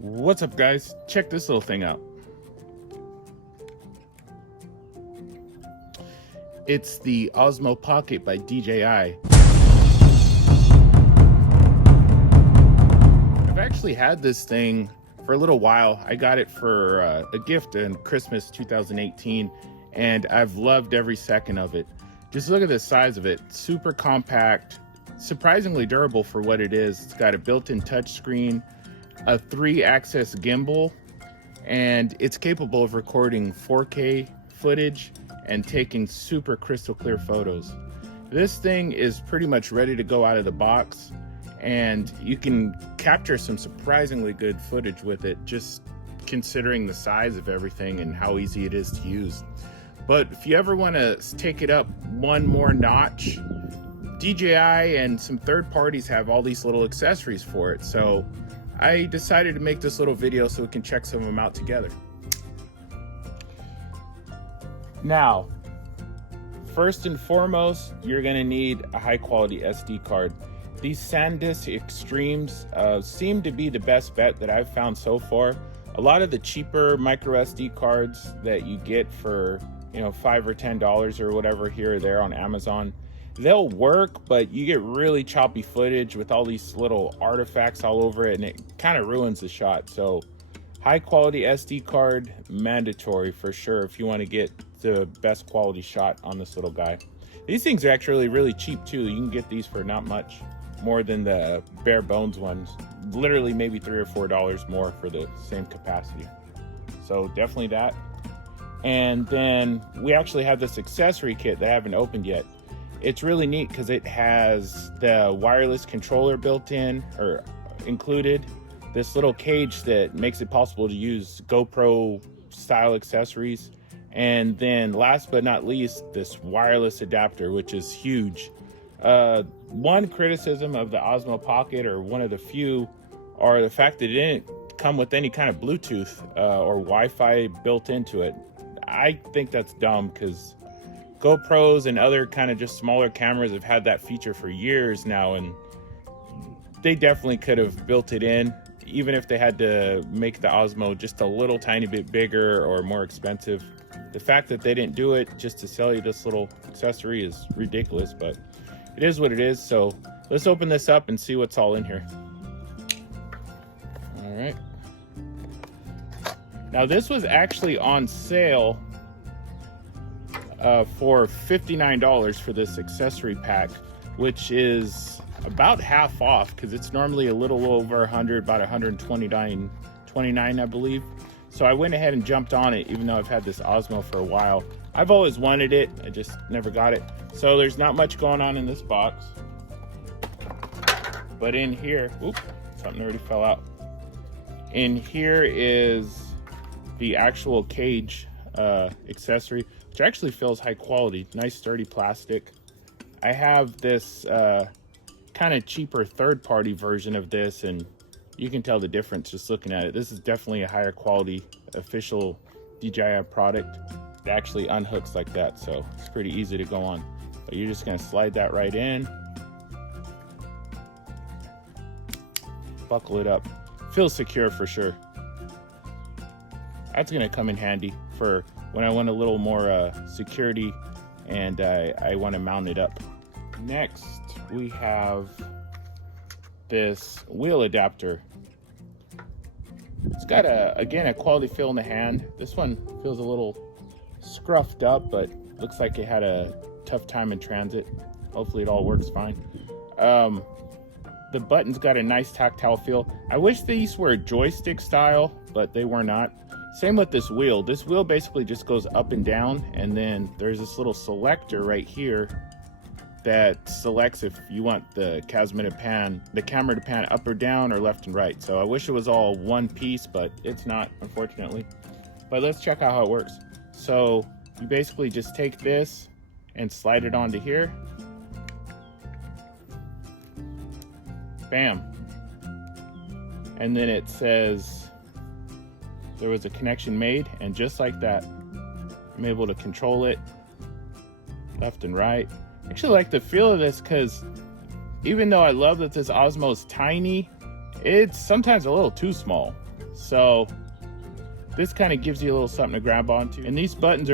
What's up, guys? Check this little thing out. It's the Osmo Pocket by DJI. I've actually had this thing for a little while. I got it for a gift in Christmas 2018, and I've loved every second of it. Just look at the size of it. Super compact, surprisingly durable for what it is. It's got a built-in touchscreen, a 3-axis gimbal, and it's capable of recording 4K footage and taking super crystal clear photos. This thing is pretty much ready to go out of the box, and you can capture some surprisingly good footage with it, just considering the size of everything and how easy it is to use. But if you ever want to take it up one more notch, DJI and some third parties have all these little accessories for it. So I decided to make this little video so we can check some of them out together. Now, first and foremost, you're gonna need a high quality SD card. These SanDisk Extremes seem to be the best bet that I've found so far. A lot of the cheaper micro SD cards that you get for, $5 or $10 or whatever here or there on Amazon, they'll work, but you get really choppy footage with all these little artifacts all over it, and it kind of ruins the shot. So high quality SD card, mandatory for sure if you want to get the best quality shot on this little guy. These things are actually really cheap too. You can get these for not much more than the bare bones ones. Literally maybe $3 or $4 more for the same capacity. So definitely that. And then we actually have this accessory kit that I haven't opened yet. It's really neat because it has the wireless controller built in or included, this little cage that makes it possible to use GoPro style accessories, and then last but not least, this wireless adapter, which is huge. One criticism of the Osmo Pocket, or one of the few, are the fact that it didn't come with any kind of Bluetooth or Wi-Fi built into it. I think that's dumb because GoPros and other kind of just smaller cameras have had that feature for years now, and they definitely could have built it in, even if they had to make the Osmo just a little tiny bit bigger or more expensive. The fact that they didn't do it just to sell you this little accessory is ridiculous, but it is what it is. So let's open this up and see what's all in here. All right. Now this was actually on sale for $59 for this accessory pack, which is about half off because it's normally a little over 100, about 129 I believe. So I went ahead and jumped on it, even though I've had this Osmo for a while. I've always wanted it, I just never got it. So there's not much going on in this box, but in here, something already fell out. In here is the actual cage accessory, which actually feels high quality, nice sturdy plastic. I have this kind of cheaper third-party version of this, and you can tell the difference just looking at it. This is definitely a higher quality official DJI product. It actually unhooks like that, so it's pretty easy to go on. But you're just gonna slide that right in, buckle it up. Feels secure for sure. That's gonna come in handy for when I want a little more security and I want to mount it up. Next, we have this wheel adapter. It's got again a quality feel in the hand. This one feels a little scruffed up, but looks like it had a tough time in transit. Hopefully it all works fine. The button's got a nice tactile feel. I wish these were joystick style, but they were not. Same with this wheel. This wheel basically just goes up and down, and then there's this little selector right here that selects if you want the camera to pan up or down or left and right. So I wish it was all one piece, but it's not, unfortunately. But let's check out how it works. So you basically just take this and slide it onto here. Bam. And then it says there was a connection made, and just like that, I'm able to control it left and right. I actually like the feel of this because even though I love that this Osmo is tiny, it's sometimes a little too small. So this kind of gives you a little something to grab onto. And these buttons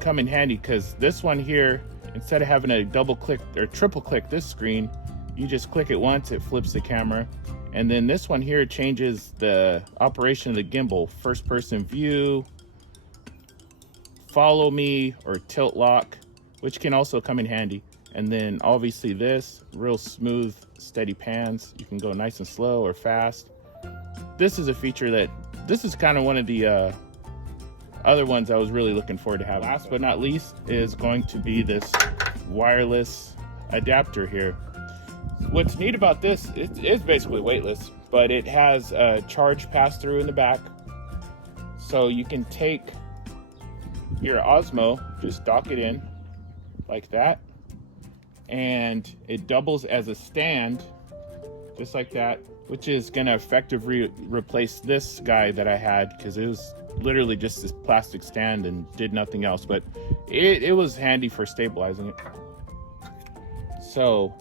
come in handy because this one here, instead of having to double click or triple click this screen, you just click it once, it flips the camera. And then this one here changes the operation of the gimbal, first person view, follow me, or tilt lock, which can also come in handy. And then obviously this, real smooth, steady pans. You can go nice and slow or fast. This is a feature this is kind of one of the other ones I was really looking forward to having. Last but not least is going to be this wireless adapter here. What's neat about this, it is basically weightless, but it has a charge pass-through in the back. So you can take your Osmo, just dock it in like that, and it doubles as a stand, just like that, which is gonna effectively replace this guy that I had, because it was literally just this plastic stand and did nothing else, but it was handy for stabilizing it. So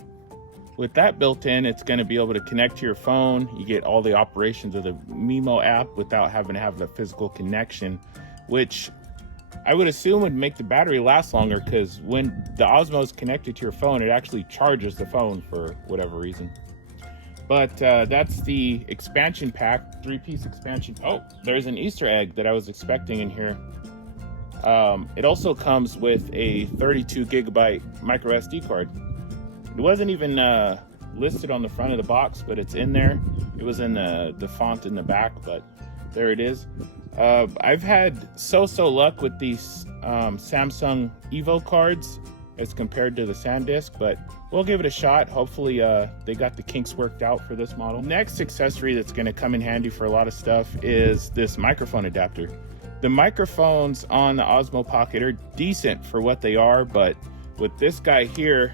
with that built in, it's going to be able to connect to your phone. You get all the operations of the Mimo app without having to have the physical connection, which I would assume would make the battery last longer, because when the Osmo is connected to your phone, it actually charges the phone for whatever reason. But that's the expansion pack, 3-piece expansion. Oh, there's an Easter egg that I was expecting in here. It also comes with a 32 gigabyte micro SD card. It wasn't even listed on the front of the box, but it's in there. It was in the font in the back, but there it is. I've had so-so luck with these Samsung Evo cards as compared to the SanDisk, but we'll give it a shot. Hopefully they got the kinks worked out for this model. Next accessory that's going to come in handy for a lot of stuff is this microphone adapter. The microphones on the Osmo Pocket are decent for what they are, but with this guy here,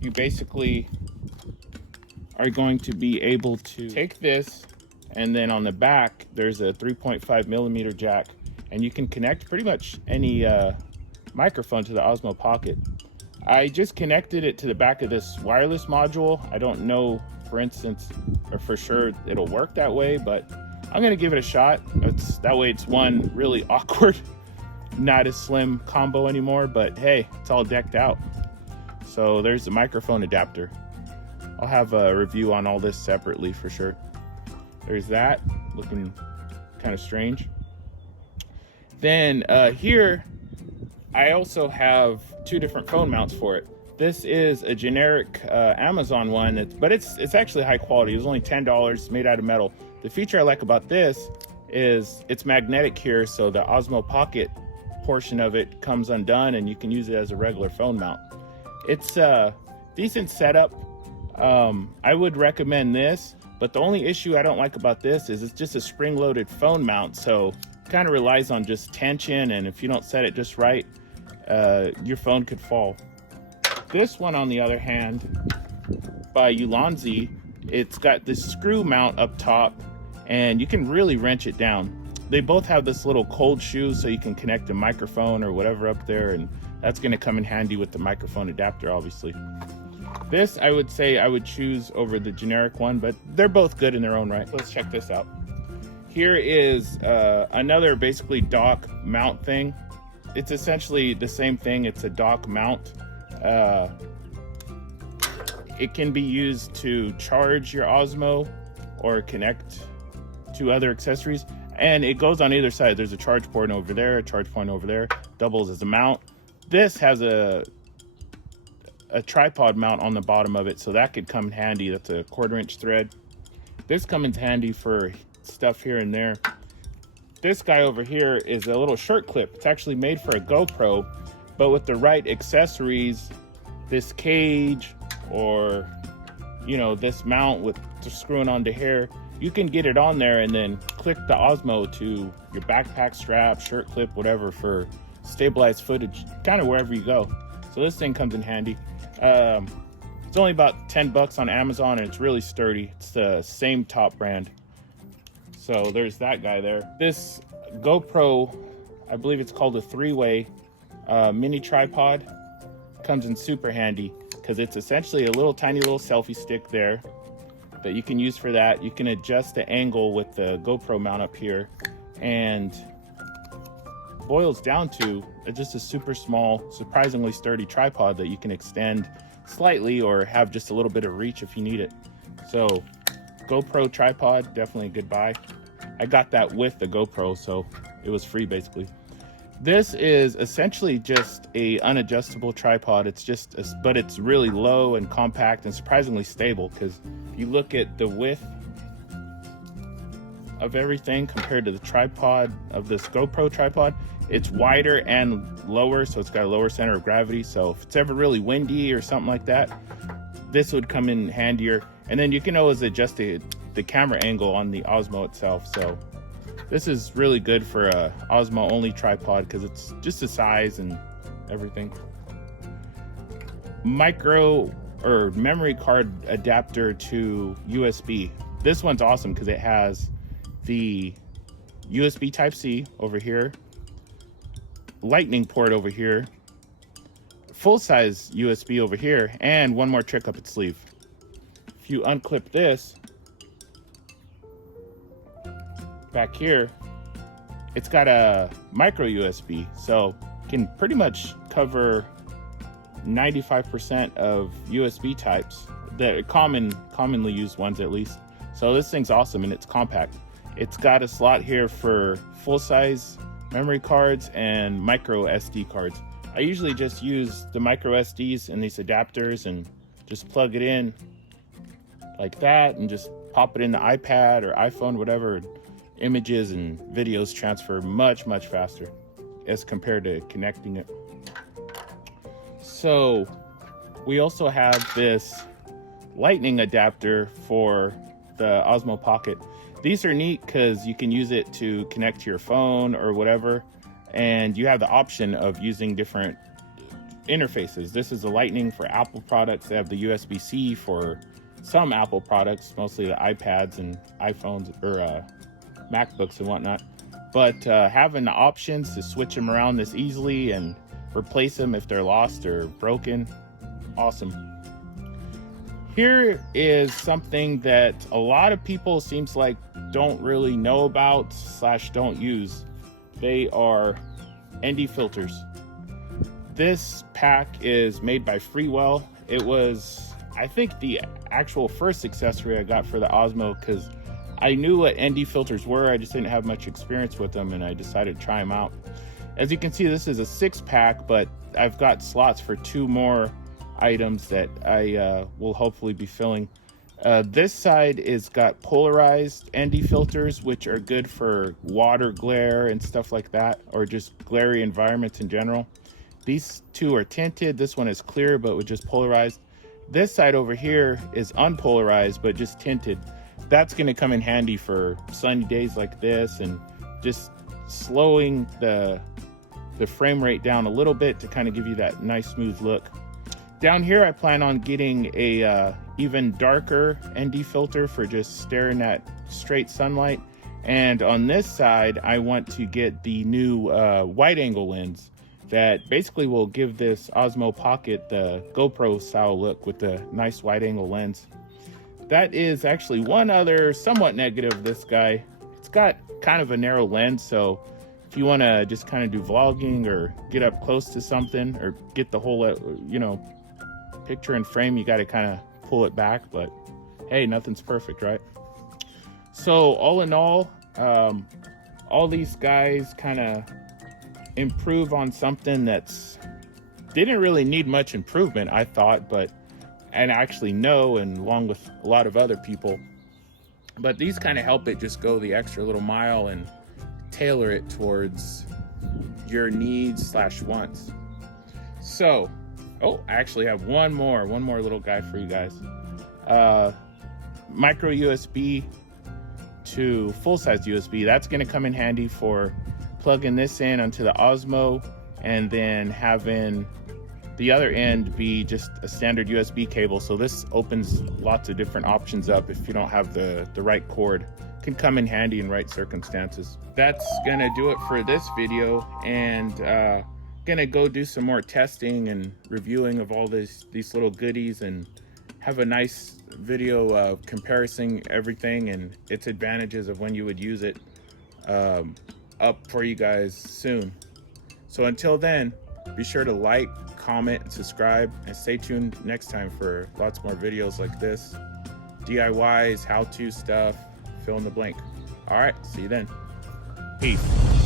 you basically are going to be able to take this, and then on the back there's a 3.5 millimeter jack, and you can connect pretty much any microphone to the Osmo Pocket. I just connected it to the back of this wireless module. I don't know, for instance, or for sure it'll work that way, but I'm gonna give it a shot. That way it's one really awkward, not a slim combo anymore, but hey, it's all decked out. So there's the microphone adapter. I'll have a review on all this separately for sure. There's that, looking kind of strange. Then here, I also have two different phone mounts for it. This is a generic Amazon one, but it's actually high quality. It was only $10, made out of metal. The feature I like about this is it's magnetic here, so the Osmo Pocket portion of it comes undone and you can use it as a regular phone mount. It's a decent setup. I would recommend this, but the only issue I don't like about this is it's just a spring-loaded phone mount, so it kind of relies on just tension, and if you don't set it just right, your phone could fall. This one, on the other hand, by Ulanzi, it's got this screw mount up top, and you can really wrench it down. They both have this little cold shoe, so you can connect a microphone or whatever up there, and that's going to come in handy with the microphone adapter, obviously. This, I would say I would choose over the generic one, but they're both good in their own right. Let's check this out. Here is another basically dock mount thing. It's essentially the same thing. It's a dock mount. It can be used to charge your Osmo or connect to other accessories, and it goes on either side. There's a charge port over there, a charge point over there, doubles as a mount. This has a tripod mount on the bottom of it, so that could come in handy. That's a 1/4-inch thread. This comes in handy for stuff here and there. This guy over here is a little shirt clip. It's actually made for a GoPro, but with the right accessories, this cage or, you know, this mount with just screwing onto here, you can get it on there and then click the Osmo to your backpack strap, shirt clip, whatever, for stabilized footage, kind of wherever you go. So this thing comes in handy. It's only about 10 bucks on Amazon, and it's really sturdy. It's the same top brand. So there's that guy there. This GoPro, I believe it's called a 3-way mini tripod, comes in super handy because it's essentially a little tiny little selfie stick there that you can use for that. You can adjust the angle with the GoPro mount up here, and boils down to just a super small, surprisingly sturdy tripod that you can extend slightly or have just a little bit of reach if you need it. So GoPro Tripod, definitely a good buy. I got that with the GoPro, so it was free basically. This is essentially just a unadjustable tripod. It's just, but it's really low and compact and surprisingly stable, because if you look at the width of everything compared to the tripod of this GoPro tripod, it's wider and lower, so it's got a lower center of gravity. So if it's ever really windy or something like that, this would come in handier. And then you can always adjust the camera angle on the Osmo itself. So this is really good for a Osmo only tripod because it's just the size and everything. Micro or memory card adapter to USB. This one's awesome because it has the USB Type-C over here, lightning port over here, full-size USB over here, and one more trick up its sleeve. If you unclip this back here, it's got a micro USB, so it can pretty much cover 95% of USB types, the commonly used ones at least. So this thing's awesome, and it's compact. It's got a slot here for full-size memory cards and micro SD cards. I usually just use the micro SDs in these adapters and just plug it in like that and just pop it in the iPad or iPhone, whatever. Images and videos transfer much faster as compared to connecting it. So we also have this lightning adapter for the Osmo Pocket. These are neat because you can use it to connect to your phone or whatever, and you have the option of using different interfaces. This is the lightning for Apple products. They have the USB-C for some Apple products, mostly the iPads and iPhones or MacBooks and whatnot. But having the options to switch them around this easily and replace them if they're lost or broken, awesome. Here is something that a lot of people seems like don't really know about / don't use. They are ND filters. This pack is made by Freewell. It was, I think, the actual first accessory I got for the Osmo because I knew what ND filters were. I just didn't have much experience with them, and I decided to try them out. As you can see, this is a 6-pack, but I've got slots for 2 more items that I will hopefully be filling. This side is got polarized ND filters, which are good for water glare and stuff like that, or just glary environments in general. These 2 are tinted. This one is clear, but with just polarized. This side over here is unpolarized, but just tinted. That's going to come in handy for sunny days like this and just slowing the frame rate down a little bit to kind of give you that nice smooth look. Down here, I plan on getting a even darker ND filter for just staring at straight sunlight. And on this side, I want to get the new wide angle lens that basically will give this Osmo Pocket the GoPro style look with the nice wide angle lens. That is actually one other somewhat negative of this guy. It's got kind of a narrow lens, so if you want to just kind of do vlogging or get up close to something or get the whole, picture in frame, you got to kind of pull it back. But hey, nothing's perfect, right? So all in all these guys kind of improve on something that's didn't really need much improvement, I thought, and actually know, and along with a lot of other people, but these kind of help it just go the extra little mile and tailor it towards your needs / wants. So, I actually have one more little guy for you guys. Micro USB to full-size USB. That's going to come in handy for plugging this in onto the Osmo and then having the other end be just a standard USB cable. So this opens lots of different options up if you don't have the right cord. It can come in handy in right circumstances. That's gonna do it for this video, and gonna go do some more testing and reviewing of all these little goodies and have a nice video comparison everything and its advantages of when you would use it up for you guys soon. So until then, be sure to like, comment, and subscribe, and stay tuned next time for lots more videos like this. DIYs, how-to stuff, fill in the blank. All right, see you then. Peace.